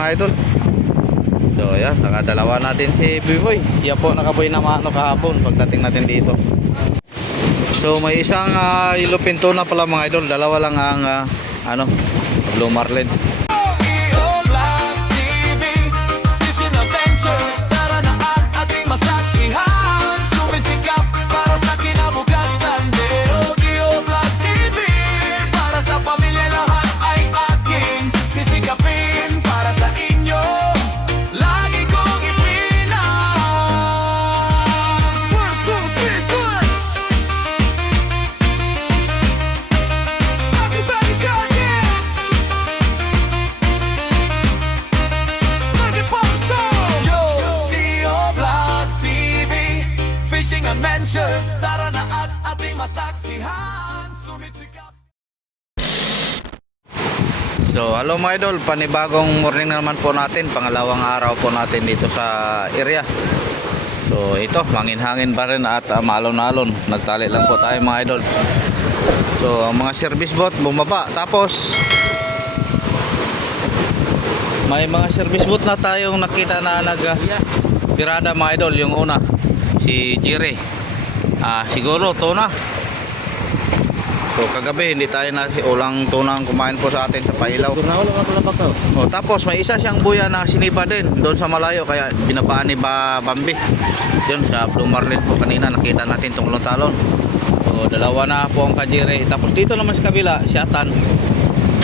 mga idol. So ayan, nakadalawa natin si Biboy. Siya po nakaboy na mano kahapon pagdating natin dito. So may isang yellow tuna pala mga idol. Dalawa lang ang blue marlin. Tara na at ating masaksihan, sumisikap. So hello mga idol, panibagong morning na naman po natin. Pangalawang araw po natin dito sa area. So ito, mangin-hangin pa rin at maalon-alon. Nagtali lang po tayo mga idol. So ang mga service boat bumaba. Tapos may mga service boat na tayong nakita na pirada mga idol. Yung una, si Jerry. Siguro tuna. So kagabi hindi tayo na ulang tunang kumain po sa atin sa Pailaw. Tapos may isa siyang buya na sinipa din doon sa malayo, kaya binabaan ni Bambi. Yun sa blue marlin po kanina nakita natin tungulong talon. So dalawa na po ang kajire. Tapos dito naman sa kabila si Atan.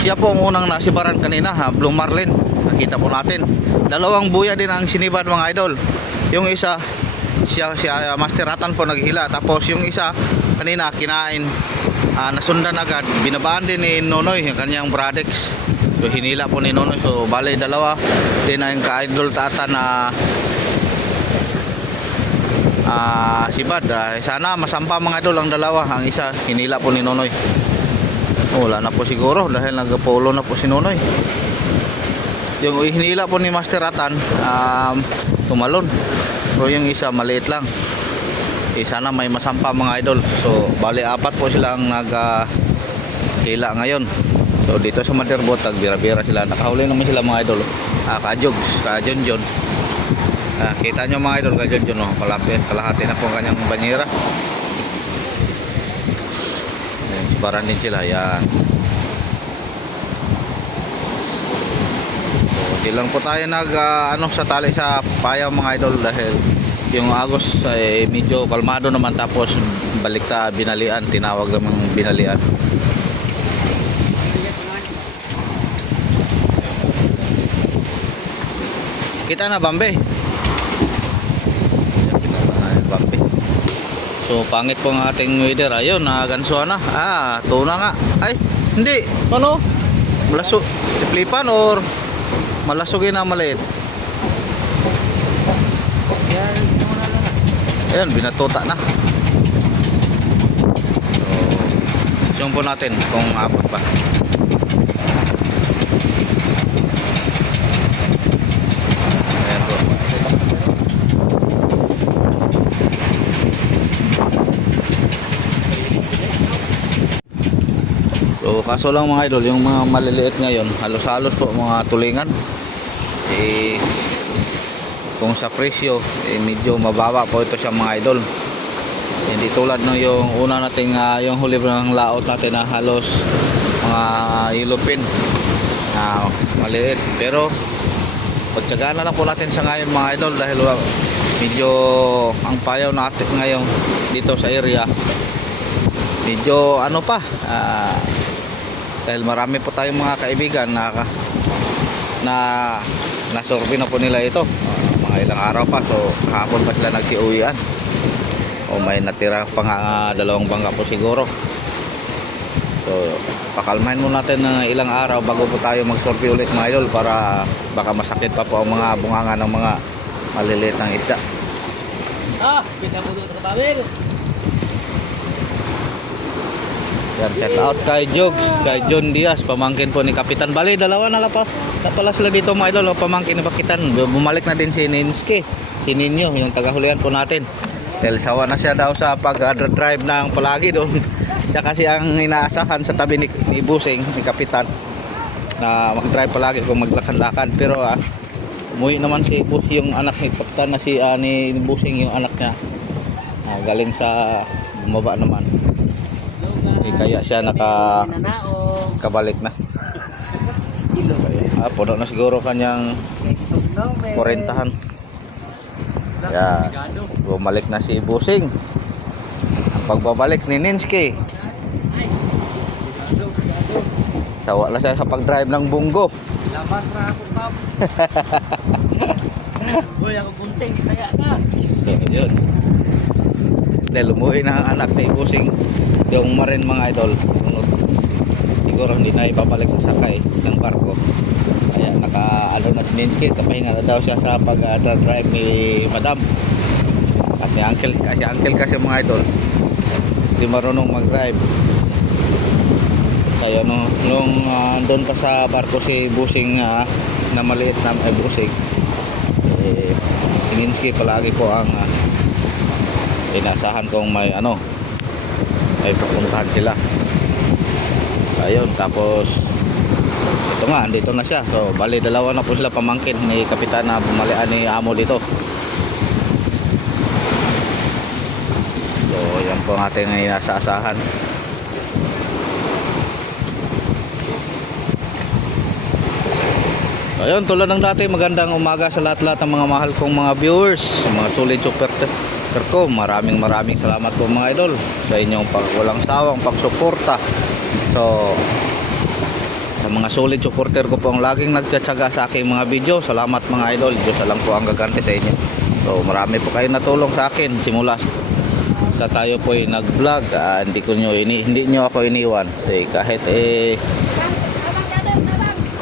Siya po ang unang nasibaran kanina, blue marlin. Nakita po natin. Dalawang buya din ang siniban mga idol. Yung isa si Master Atan po naghila, tapos yung isa kanina kinain, nasundan agad, binabaan din ni Nonoy yung kanyang Bradex. So hinila po ni Nonoy. So bali dalawa din ang ka-idol Atan na sibad. Sana masampa mga idol ang dalawa. Ang isa hinila po ni Nonoy. Wala na po siguro dahil nagpolo na po si Nonoy. Yung hinila po ni Master Atan tumalon. So yung isa maliit lang. Sana may masampa mga idol. So bali apat po sila ang naghila ngayon. So dito sa Motherboat tagbira-bira sila. Nakahuli naman sila mga idol. Kajogs, kajonjon. Kita nyo mga idol, kajonjon kalahati na po ang kanyang banyera. Sibaran din sila. Yan. Hindi lang po tayo sa tali sa payaw mga idol dahil yung agos ay medyo kalmado naman, tapos balik ta binalian, tinawag namang binalian. Kita na Bambi. Bambi. So pangit po ang ating weather. Ayun, ganso na. Tuna nga. Ay, hindi. Ano? Malasog. Tiplipan or malasugin na maliit. Ayan, binatuta na. So po natin kung abot pa. Ayan po. So kaso lang mga idol, yung mga maliliit ngayon halos-halos po mga tulingan. Kung sa presyo medyo mababa po ito sa mga idol. Hindi tulad ng yung una nating yung huli ng laot natin na halos mga yellowfin maliit. Pero pagtsagaan na lang po natin sa ngayon mga idol dahil medyo ang payaw natin ngayon dito sa area medyo dahil marami po tayong mga kaibigan na nasorbe na po nila ito. Mga ilang araw pa. So kahapon pa sila nagsiuwian. O may natira pa nga 2 bangka po siguro. So pakalmahin muna natin ng ilang araw bago po tayo magsorbe ulit mga idol, para baka masakit pa po ang mga bunganga ng mga maliliit ng isda. Kita mo dito sa tabir. Yan, shout out kay Jogs, kay John Diaz, pamangkin po ni Kapitan. Bali, dalawa na pala sila dito mga idol, pamangkin ni Kapitan. Bumalik na din si Ninski, si Ninyo, yung tagahulihan po natin. Dahil sawa na siya daw sa pag-drive ng palagi doon. Siya kasi ang inaasahan sa tabi ni Busing, ni Kapitan. na mag-drive palagi kung maglakad-lakad. Pero umuwi naman si Bus, yung anak ni Kaptan na ni Busing, yung anak niya. Galing sa bumaba naman. Kaya siya kabalik na. Puno na siguro kanyang 40-han. Kaya bumalik na si Busing. Ang pagbabalik ni Ninsky, sawa na siya sa pag-drive ng bunggo. Labas na ako, Pap. Boy, ako bunting, kaya na. So, yun. Dahil umuwi na ang anak ni Busing, yung marin mga idol. Siguro hindi na ibabalik sa sakay ng barko. Kaya na si Ninsky, kapahinga na daw siya sa pag-drive ni Madam. At ni Uncle kasi mga idol, hindi marunong mag-drive. Kaya nung doon pa sa barko si Busing na maliit na Busing, Ninsky palagi po ang inasahan kong may pupuntahan sila. Ayun, tapos ito nga, andito na siya. So bali dalawa na po sila pamangkin ni kapitan na bumalian ni amo dito. So yan po ang ating inaasahan. Ayun, tulad ng dati, magandang umaga sa lahat-lahat ng mga mahal kong mga viewers, mga solid supporter ko. Maraming salamat po mga idol sa inyong walang sawang pagsuporta. So sa mga solid supporter ko po ang laging nagtsatsaga sa aking mga video, salamat mga idol. Diyos lang po ang gagante sa inyo. So marami po kayo natulong sa akin simula sa tayo po ay nag-vlog. Hindi nyo ako iniwan. So, kahit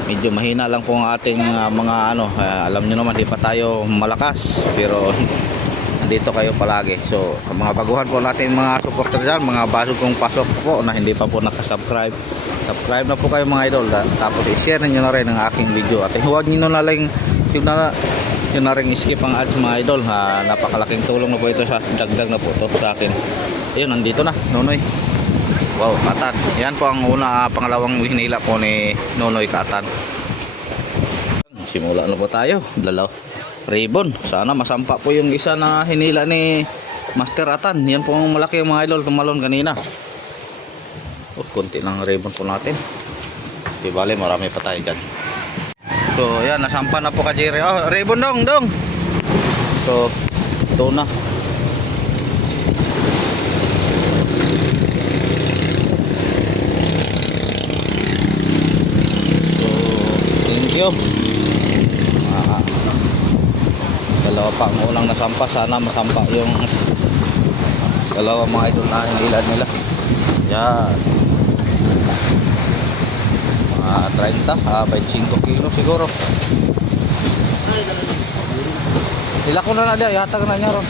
medyo mahina lang po ang ating mga alam nyo naman, di pa tayo malakas, pero dito kayo palagi. So sa mga baguhan po natin mga supporter dyan, mga bagong pasok po na hindi pa po nakasubscribe, subscribe na po kayo mga idol. Tapos i-share nyo na rin ang aking video. At huwag nyo na lang yun na rin skip ang ads mga idol. Napakalaking tulong na po ito, sa dagdag na po ito sa akin. Ayun, nandito na Nonoy. Wow, Katan. Yan po ang pangalawang hinila po ni Nonoy Katan. Simula na po tayo. Ribbon. Sana masampa po yung isa na hinila ni Master Atan. Yan po ang malaki mga idol. Tumalon kanina. Kunti lang ribbon po natin. Di bale, marami pa tayo dyan. So, yan. Nasampa na po ka Jerry. Oh, ribbon dong. So, ito na. Yo. Dalawa pa ang unang nasampa. Sana masampa yung dalawa mga idol na hinilad nila. Yan. 25 kilo siguro. Ilako na dia, ihatag na niya ron.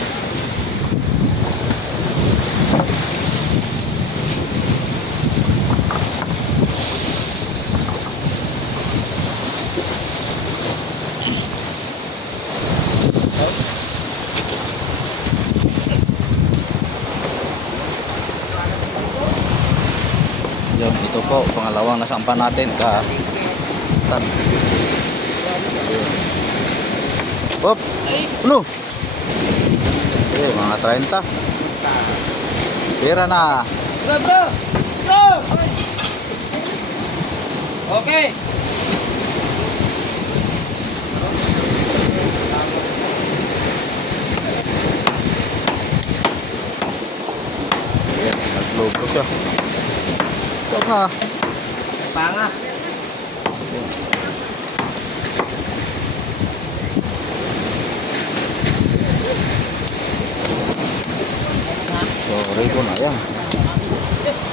Yun, ito po, pangalawang nasampa natin Tan. Hop, ano? Mga 30. Pira na. Bro! Okay. Ayan, naglogo siya. Ito na. Panga. So, ribbon na yan.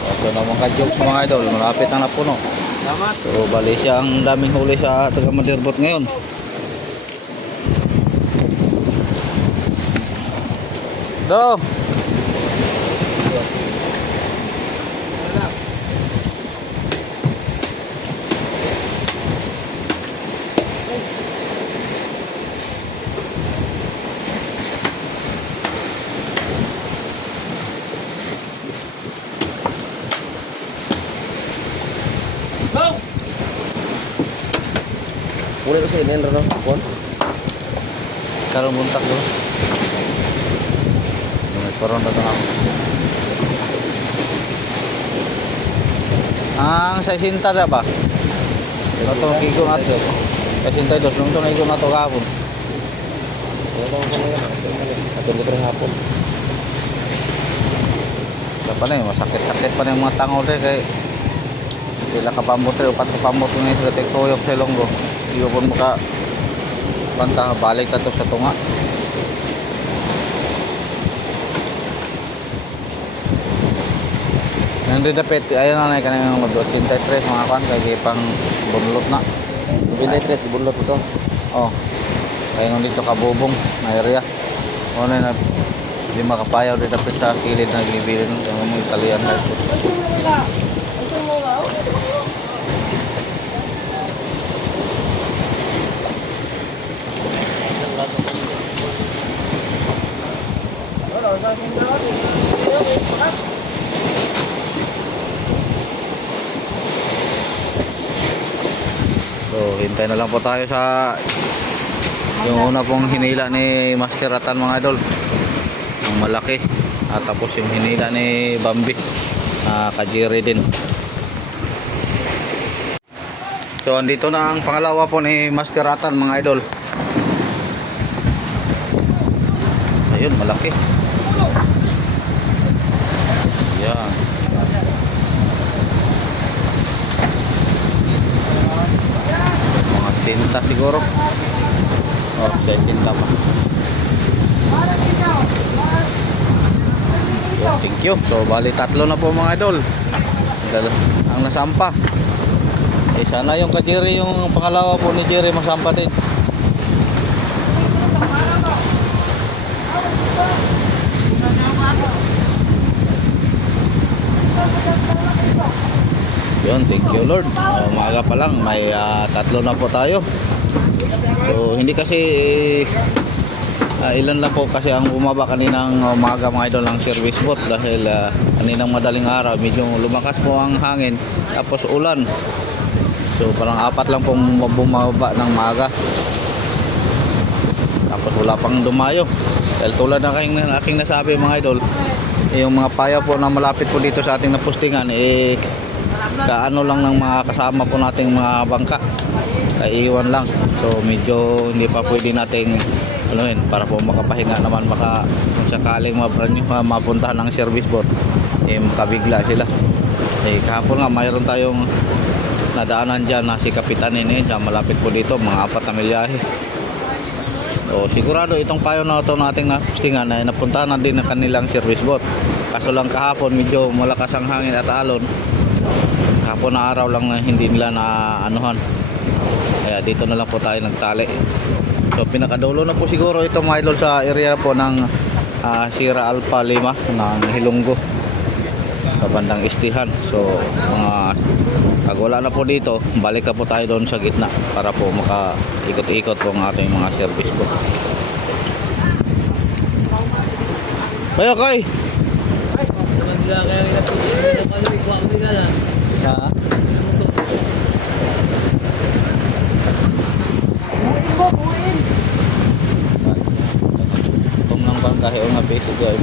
Ito naman ka-jokes mga idol. Malapit na napuno. Salamat. So, bali siya ang daming huli sa taga-Madirbot ngayon. Do! Go! Kulit kasi ini ano kon. Karon buntak do. Nagkaroon na ako. Ang sa sinta na ba? Ito ang igon natin. Sa sinta dos, nung ito na igon nato kahapon. Wala ko na yan. Atin dito rin hapon. Ito pa na eh, masakit-sakit pa na yung mga tangod eh. Kaya sila kapambot rin, upat kapambot nga yung tiktoyok sa Ilonggo. Iyo po mo ka banta, balik na to sa tunga. Nandun dapat, ayun na na kanang mag-83 mga kan, kaya pang bunlot na. Binay tres ibulot ito. Oh, kaya nung dito kabubong na area. O na di makapayaw din dapat sa kilid na gibilin ng mga Italian na ito. So, hintay na lang po tayo sa yung una pong hinila ni Master Atan mga idol. Ang malaki. At tapos yung hinila ni Bambi na kajiri din. So, andito na ang pangalawa po ni Master Atan mga idol. Ayun, malaki. Yan. Mga tinta siguro. Oh, 60 pa. So, thank you. So, bali tatlo na po mga idol. Ang nasampa. Eh, sana yung kajiri, yung pangalawa po ni Jerry masampa din. Yun, thank you Lord. Umaga pa lang, may tatlo na po tayo. So, hindi kasi ilan lang po kasi ang bumaba kaninang umaga mga idol ng service boat dahil kaninang madaling araw medyo lumakas po ang hangin tapos ulan. So, parang apat lang pong bumaba ng maaga. Tapos wala pang dumayo. Dahil tulad ng aking nasabi mga idol, yung mga payaw po na malapit po dito sa ating napustingan kaano lang ng mga kasama po nating mga bangka, kaiiwan lang. So medyo hindi pa pwede nating anuhin para po makapahinga naman, kung sakaling mapuntahan ng service boat makabigla sila. Kahapon nga mayroon tayong nadaanan dyan na si Kapitanin dyan malapit po dito, mga 4 na milyahe. So sigurado itong payo na ito nating napustingan ay napuntahan na din ng kanilang service boat. Kaso lang kahapon medyo malakas ang hangin at alon. Kahapon na araw lang na hindi nila na anuhan. Kaya dito na lang po tayo nagtali. So pinakadulo na po siguro ito mga idol sa area po ng Sierra Alpha 5 ng Ilonggo sa bandang Istihan. So pag wala na po dito, balik na po tayo doon sa gitna para po makaikot-ikot po ang ating mga service boat. Bayo kay. Ha? Itong lang bang kahit nga peso dyan.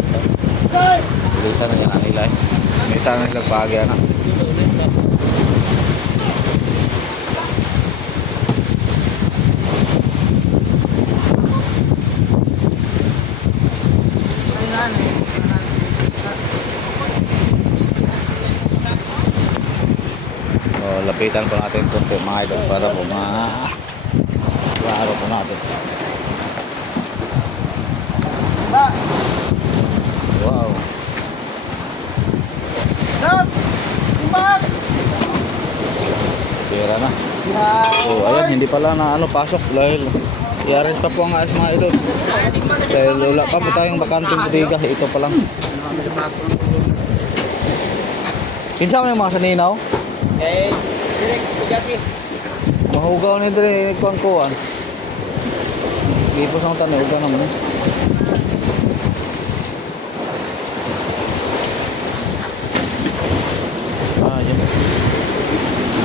Bilisan na yan nila eh. May tanong nilang pagi na. Lapitan po natin ito po mga idol para po maaraw po natin. Wow. Pera na. So ayun, hindi pala na pasok dahil i-arrange pa po ang ayos mga idol. Dahil wala pa po tayong bakanting bodega, ito pa lang. Kinsa man yung mga saninaw? Okay. Direk bugati. Mahugaw ni dire kuan-kuan. Gipos ang tanay uga naman. Yan.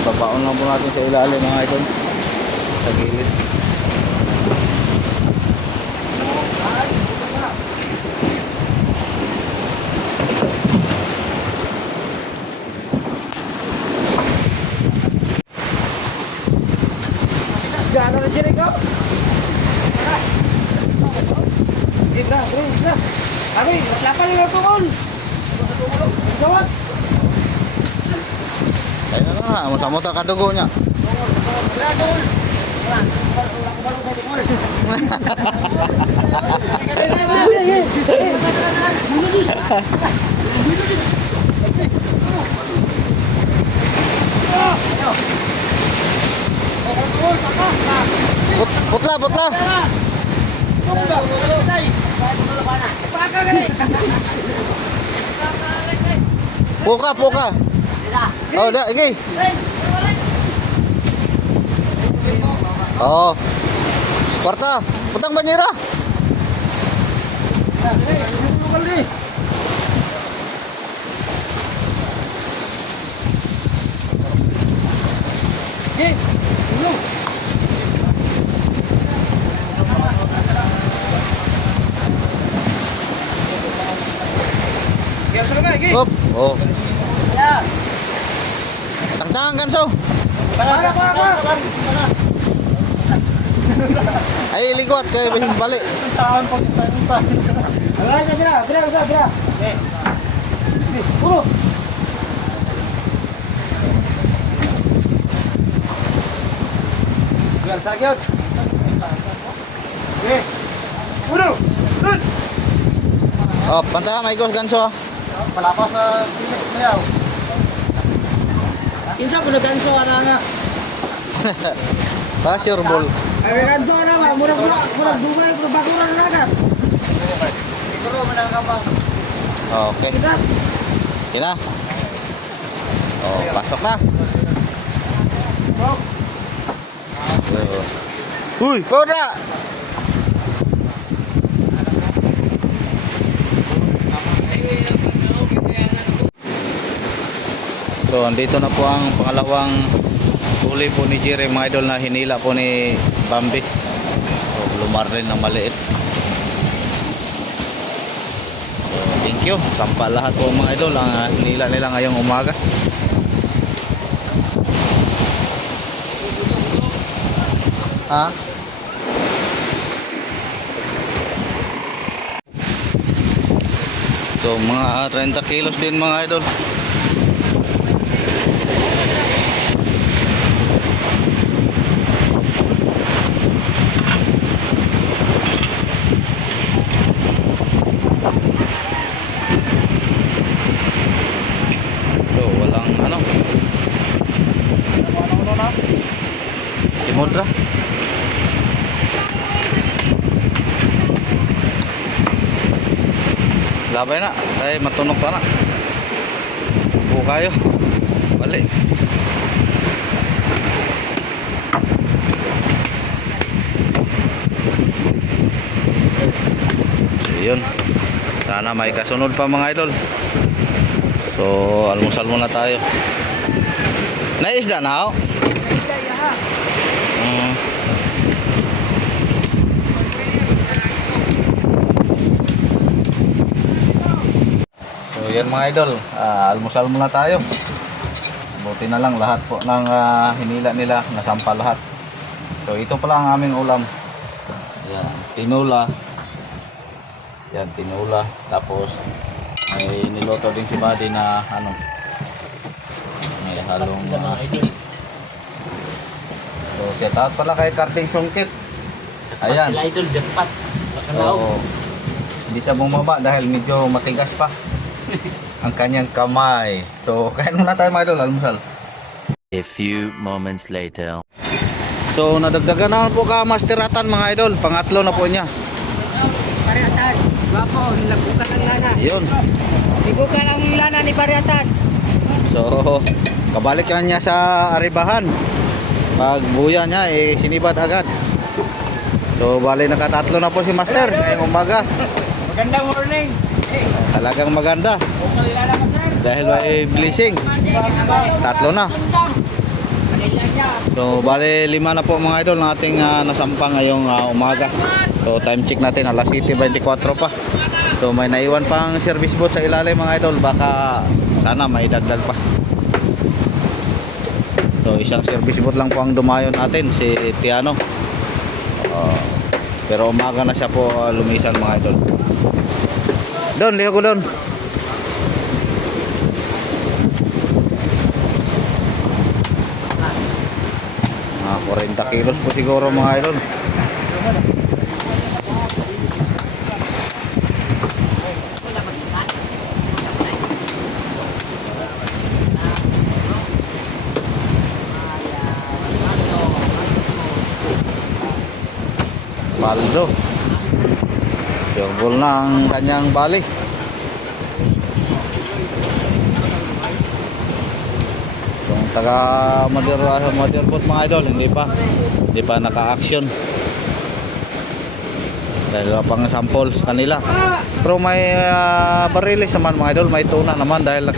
Ipapaon lang po natin sa ilalim mga idol. sa gilid. Gana na dyan ikaw? Gina, bro, isa. Ari, lapan yung natungol. Gawas. Ay na lang, muta-muta kadugo niya. Putla, putla. Puka, puka. Oh, dah, okay. Oh. Kwarta, putang banyera. Hop. Oh. Tangtangan kan so. Ay ligot kay balik. Puro. Biar sakit. Puro. Terus. Oh, pantay may gos ganso. Palapas sa sini mayaw. Kinsa po ganso ana. Pa sure ball. Ay ganso ana, murag dugay pero bakuran na agad. Siguro manang kambang. Okay. Kita. Kina. Oh, pasok na. Uy, poda. So, andito na po ang pangalawang huli po ni Jerry mga idol na hinila po ni Bambi. So, lumarlin ng maliit. So, thank you. Sampa lahat po mga idol ang hinila nila ngayong umaga. Ha? So, mga 30 kilos din mga idol. Timodra. Labay na. Ay matunog ta na. Buo kayo. Balik. Yun. Sana may kasunod pa mga idol. So almusal muna tayo. Naisda na ako. So yan mga idol, almusal muna tayo. Buti na lang lahat po ng hinila nila nasampa lahat. So ito pala ang aming ulam. Yan, tinula. Yan, tinula. Tapos may niloto din si Buddy na ano, may halong so shout out pala kay Karting Sungkit. Ayan. Sila idol dapat. So, hindi siya bumaba dahil medyo matigas pa ang kanyang kamay. So kain muna tayo mga idol, almusal. A few moments later. So nadagdagan na po ka masteratan mga idol. Pangatlo na po niya. Pariatan. Guwapo, nilagukan ang lana. Yun. Nilagukan ang lana ni Pariatan. So kabalik yan niya sa aribahan. Pag buya niya sinibad agad. So bali nakatatlo na po si Master ngayong umaga. Magandang morning. Talagang maganda. Dahil may blessing. Tatlo na. So bale 5 na po mga idol ng ating nasampa ngayong umaga. So time check natin alas 7:24 pa. So may naiwan pang service boat sa ilalim mga idol, baka sana may dagdag pa. So isang service boat lang po ang dumayon natin, si Tiano. Pero umaga na siya po lumisan mga idol. Doon, liho ko doon. Mga 40 kilos po siguro mga idol. Baldo. Yung na ang kanyang bali. Yung taga Motherboat mga idol, hindi pa naka-action. Dahil pang sample sa kanila. Pero may barilis naman mga idol, may tuna naman dahil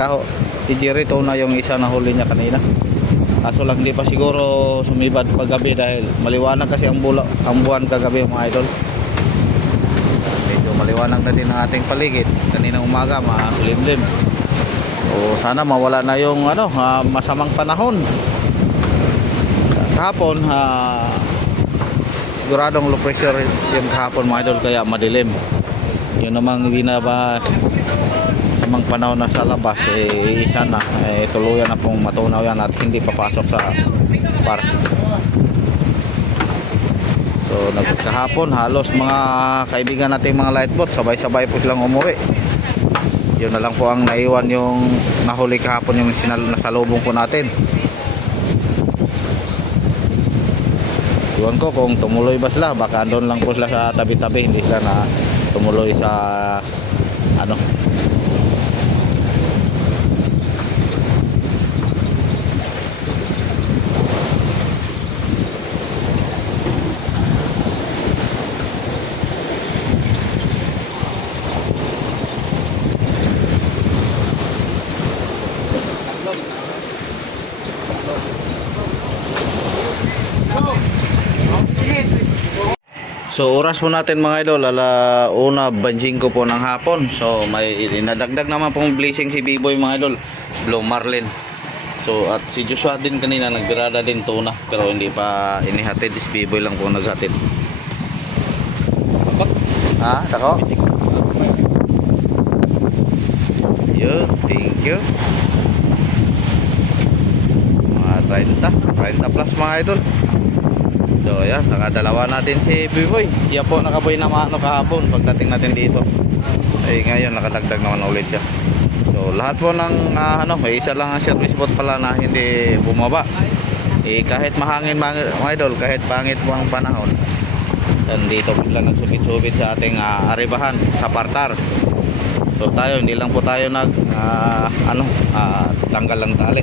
si Jerry tuna yung isa na huli niya kanina. Kaso lang di pa siguro sumibad paggabi dahil maliwanag kasi ang buwan kagabi mga idol. Medyo maliwanag na din ang ating paligid. Kaninang umaga makulimlim. O sana mawala na yung masamang panahon. Kahapon siguradong low pressure yung kahapon mga idol kaya madilim. Yun namang samang panahon na sa labas sana tuluyan na pong matunaw yan at hindi papasok sa park. So kahapon halos mga kaibigan natin mga lightboat sabay-sabay po silang umuwi. Yun na lang po ang naiwan yung nahuli kahapon yung nasalubong po natin. Iwan ko kung tumuloy ba sila, baka andun lang po sila sa tabi-tabi, hindi sila na tumuloy sa So oras po natin mga idol, 1:25 po ng hapon. So may inadagdag naman pong blessing si B-Boy mga idol, Blue Marlin. So at si Joshua din kanina nagbirada din tuna, pero hindi pa inihatid, si B-Boy lang po naghatid. Tako? Yun, thank you. Mga 30 plus mga idol. So ayan, nakadalawa natin si B-Boy. Siya po nakaboy na kahapon pagdating natin dito. Ngayon nakadagdag naman ulit siya. So lahat po ng may isa lang ang service boat pala na hindi bumaba. Kahit mahangin mga idol, kahit pangit po ang panahon, dito bigla nagsubit-subit sa ating aribahan sa partar. So tayo, hindi lang po tayo tanggal lang tali.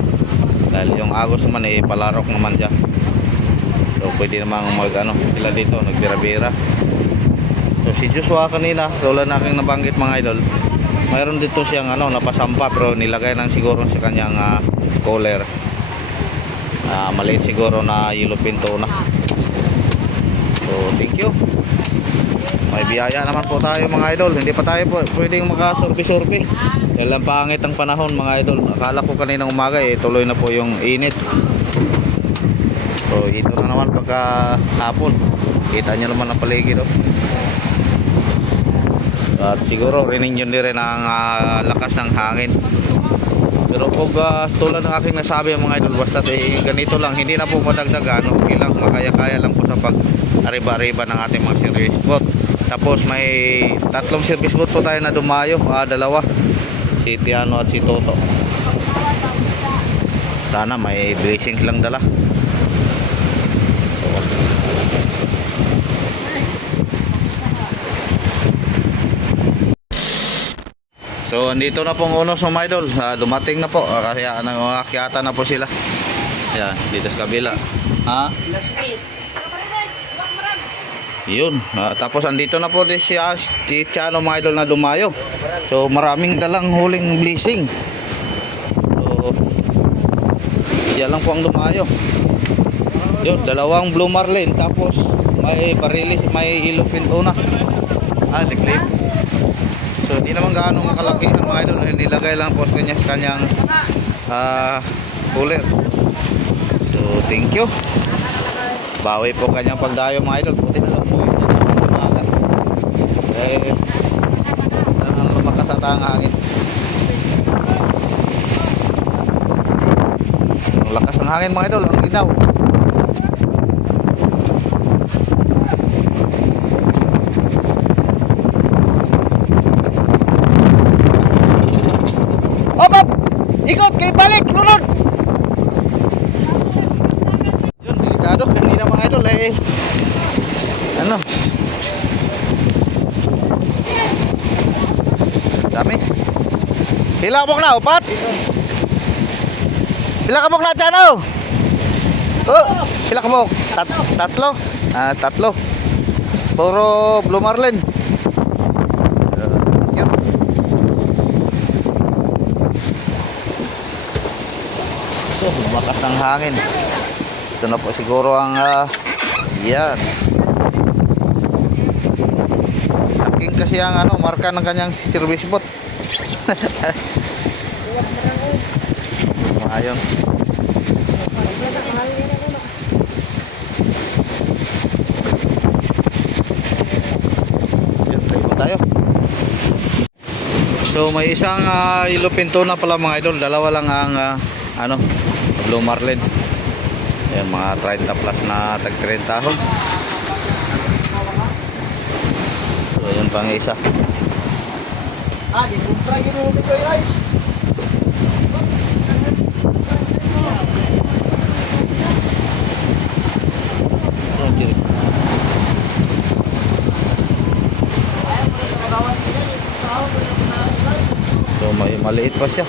Dahil yung agos naman palarok naman siya. So pwede namang sila dito nagbira-bira. So si Joshua kanina, wala na aking nabanggit mga idol, mayroon dito siyang napasampa pero nilagay lang siguro sa kanyang cooler. Maliit siguro na yellowfin tuna. So thank you. May biyaya naman po tayo mga idol. Hindi pa tayo pwedeng makasurpi-surpi dahil ang pangit ang panahon mga idol. Akala ko kaninang umaga tuloy na po yung init. So ito na naman pagka hapon. Kita nyo naman ang paligid. At siguro rinig nyo rin ang lakas ng hangin. Pero pag tulad ng aking nasabi mga idol, basta ganito lang, hindi na po madagdagan, okay lang, makaya-kaya lang po sa pag-ariba-ariba ng ating mga service boat. Tapos may 3 service boat po tayo na dumayo, 2, si Tiano at si Toto. Sana may blessings lang dala. So andito na pong unos mga idol, dumating na po kasi nangangakyata na po sila. Yan, dito sa kabila. Yun, tapos andito na po si Tiano mga idol na dumayo. So maraming dalang huling blessing. So siya lang po ang dumayo. Yun, dalawang blue marlin. Tapos may barilis, may ilupin tuna. Liklip. So hindi naman gaano kalakihan mga idol. Nilagay lang po sa kanyang cooler. So thank you. Bawi po kanyang pagdayo mga idol. Buti na lang po yun. Dahil lumakas ata ang hangin. Ang lakas ng hangin mga idol. Ang linaw. Op! Ikot kay balik! Lunod! Yun, delikado. Kanina mga idol ano? Dami. Pila kabok na, upat? Pila kabok na dyan, oh? Pila kabok? Tatlo? Tatlo. Puro blue marlin. Yun. So, lumakas ng hangin. Ito na po siguro ang yan. Aking kasi ang marka ng kanyang service boat. Ayun. Yan, tayo. So may isang ilupin tuna pala mga idol. Dalawa lang ang blue marlin. Ayan, mga 30 plus na tag 30 ahon. So ayan pang isa. Di kumpra gino dito guys. So may maliit pa siya.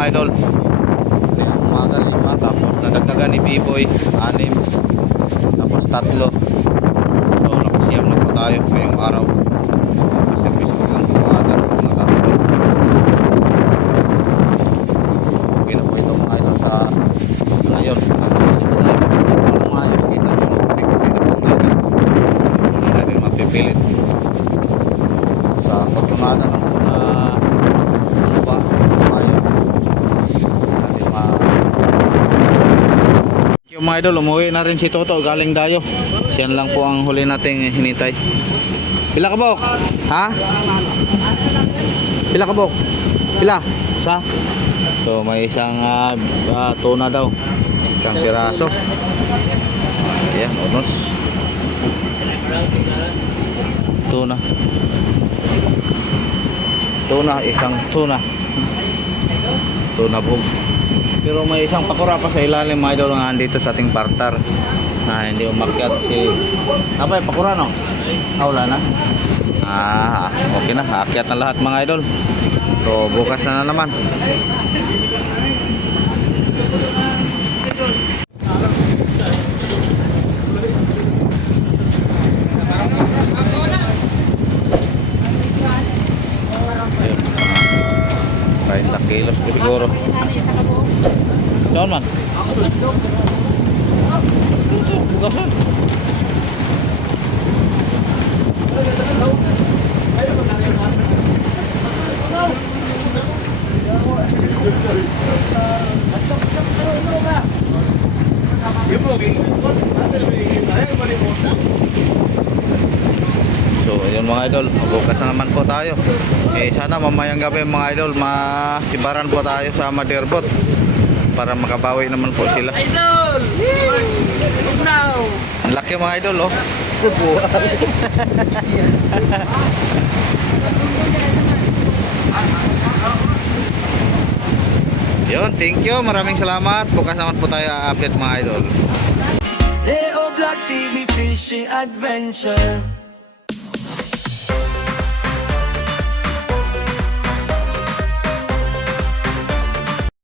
Idol. Kaya umaga 5, tapos nadagdagan ni B-Boy 6, tapos 3. So nakasiyam na po tayo ngayong araw. Service ko lang po ata kung nakakapit. Okay na po ito mga idol sa ngayon. Umayos kita nyo puti-puti na pong dagat. Hindi natin mapipilit sa katunada lang na mga idol. Umuwi na rin si Toto galing Dayo. Siyan lang po ang huli nating hinintay. Pila kabok? Ha? Pila kabok? Pila? Isa? So may isang tuna daw. Isang piraso. Ayan, unos. Tuna. Isang tuna. Tuna bug. Pero may isang pakura pa sa ilalim mga idol nga dito sa ating partar na hindi umakyat si abay pakura no? Wala na? Okay na, aakyat na lahat mga idol. So bukas na naman. Ayun, 30 kilos ko siguro. Doon man. Bukasan. So ayun mga idol, bukas na naman po tayo. Sana mamayang gabi mga idol masibaran po tayo sa Madirbot para makabawi naman po sila. Idol! Now! Ang laki mga idol oh. Yun, thank you, maraming salamat. Bukas naman po tayo update mga idol. Leo Black TV Fishing Adventure.